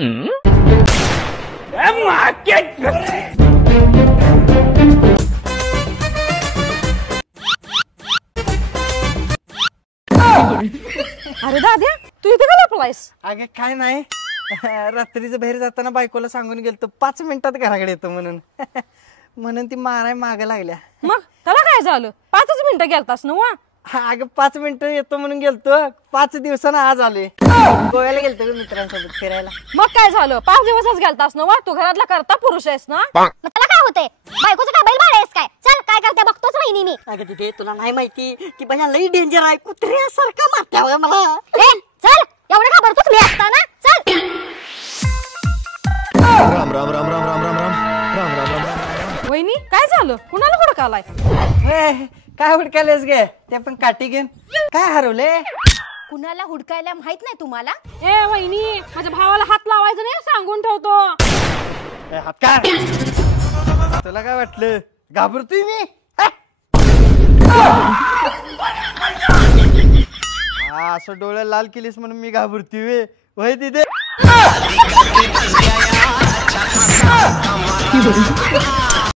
अरे दाद्या, तू इथे का लपलायस? अगे काय नाही, रात्रीचं बाहेर जाताना बायकोला सांगून गेलतो 5 मिनिटात घराकडे येतो म्हणून. म्हणून ती माराय मागे लागल्या. मग त्याला काय झालं? 5च मिनिटं गेलतास ना वा? अगं 5 मिनिटं येतो म्हणून गेलतो, 5 दिवसानं आज आलोय. गोव्याला गेलतो मित्रांसोबत फिरायला. मग काय झालं? 5 दिवसच गेलतास ना वा? तू घरातला करता पुरुष आहेस ना? त्याला काय होतंय? बायकोचं काय बैल भाडे आहेस काय? चल काय करते बघतोच वहिनी मी. अगं तिथे तुला नाही माहिती की बया लई डेंजर आहे, कुत्र्यासारखा मारत्या मला. चल एवढं घाबरतोच मी असताना. चल राम राम राम राम राम राम राम राम राम राम. वहिनी काय झालं? कुणाला हुडकालाय? काय हुडकायलेस गे? ते पण काठी घेऊन काय हरवले? कुणाला हुडकायला माहित नाही तुम्हाला? ए वहिनी, माझ्या भावाला हात लावायचं नाही, सांगून ठेवतो. हातकार, तुला काय वाटलं घाबरतोय मी? असं डोळे लाल केलीस म्हणून मी घाबरतोय वय तिथे.